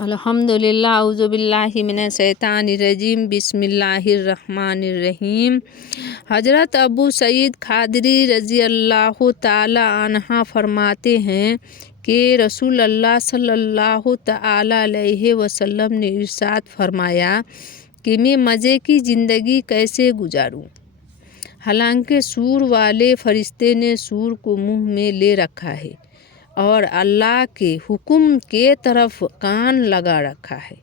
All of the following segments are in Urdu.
الحمدللہ اعوذ باللہ من الشیطان الرجیم بسم اللہ الرحمن الرحیم۔ حضرت ابو سعید خدری رضی اللہ تعالی عنہ فرماتے ہیں کہ رسول اللہ صلی اللہ تعالی علیہ وسلم نے ارشاد فرمایا کہ میں مزے کی زندگی کیسے گزاروں، حالانکہ سور والے فرشتے نے سور کو منہ میں لے رکھا ہے اور اللہ کے حکم کے طرف کان لگا رکھا ہے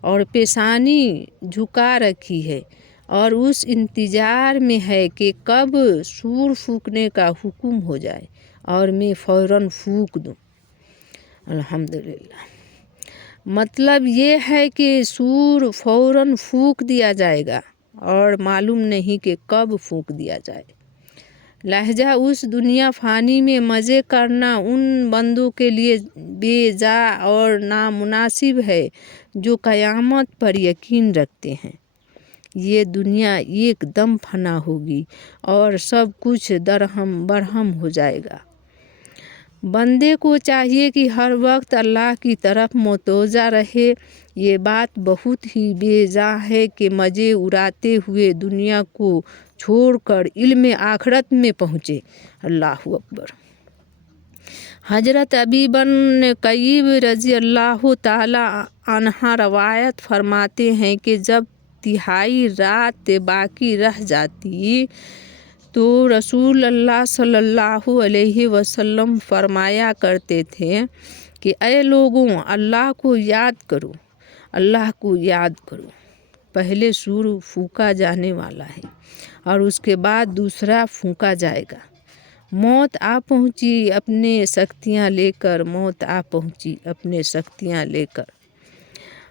اور پیشانی جھکا رکھی ہے اور اس انتظار میں ہے کہ کب سور پھونکنے کا حکم ہو جائے اور میں فوراً پھونک دوں۔ الحمدللہ، مطلب یہ ہے کہ سور فوراً پھونک دیا جائے گا اور معلوم نہیں کہ کب پھونک دیا جائے۔ لہذا اس دنیا فانی میں مزے کرنا ان بندوں کے لیے بے جا اور نامناسب ہے جو قیامت پر یقین رکھتے ہیں۔ یہ دنیا ایک دم فنا ہوگی اور سب کچھ درہم برہم ہو جائے گا۔ بندے کو چاہیے کہ ہر وقت اللہ کی طرف متوجہ رہے۔ یہ بات بہت ہی بے جا ہے کہ مزے اڑاتے ہوئے دنیا کو چھوڑ کر علم آخرت میں پہنچے۔ اللہ اکبر۔ حضرت ابی بن کعب رضی اللہ تعالی عنہ روایت فرماتے ہیں کہ جب تہائی رات باقی رہ جاتی تو رسول اللہ صلی اللہ علیہ وسلم فرمایا کرتے تھے کہ اے لوگوں، اللہ کو یاد کرو، اللہ کو یاد کرو۔ پہلے سور پھونکا جانے والا ہے اور اس کے بعد دوسرا پھونکا جائے گا۔ موت آ پہنچی اپنے سختیاں لے کر، موت آ پہنچی اپنے سختیاں لے کر۔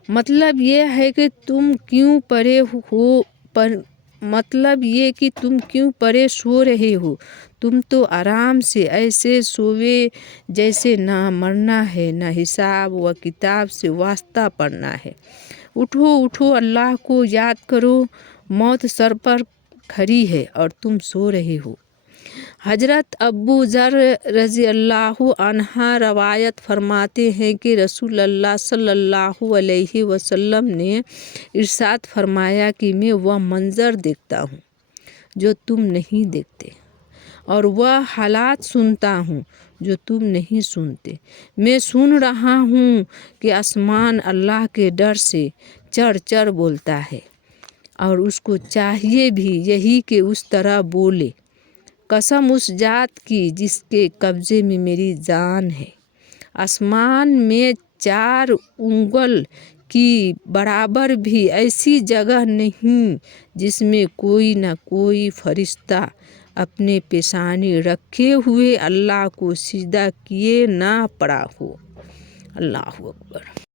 مطلب یہ ہے کہ تم کیوں پڑے سو رہے ہو؟ تم تو آرام سے ایسے سوئے جیسے نہ مرنا ہے، نہ حساب و کتاب سے واسطہ پڑنا ہے۔ اٹھو اٹھو، اللہ کو یاد کرو، موت سر پر کھڑی ہے اور تم سو رہے ہو۔ حضرت ابو ذر رضی اللہ عنہ روایت فرماتے ہیں کہ رسول اللہ صلی اللہ علیہ وسلم نے ارشاد فرمایا کہ میں وہ منظر دیکھتا ہوں جو تم نہیں دیکھتے اور وہ حالات سنتا ہوں جو تم نہیں سنتے۔ میں سن رہا ہوں کہ آسمان اللہ کے ڈر سے چڑ چڑ بولتا ہے اور اس کو چاہیے بھی یہی کہ اس طرح بولے۔ قسم اس ذات کی جس کے قبضے میں میری جان ہے، آسمان میں 4 انگل کی برابر بھی ایسی جگہ نہیں جس میں کوئی نہ کوئی فرشتہ اپنے پیشانی رکھے ہوئے اللہ کو سجدہ کیے نہ پڑا ہو۔ اللہ اکبر۔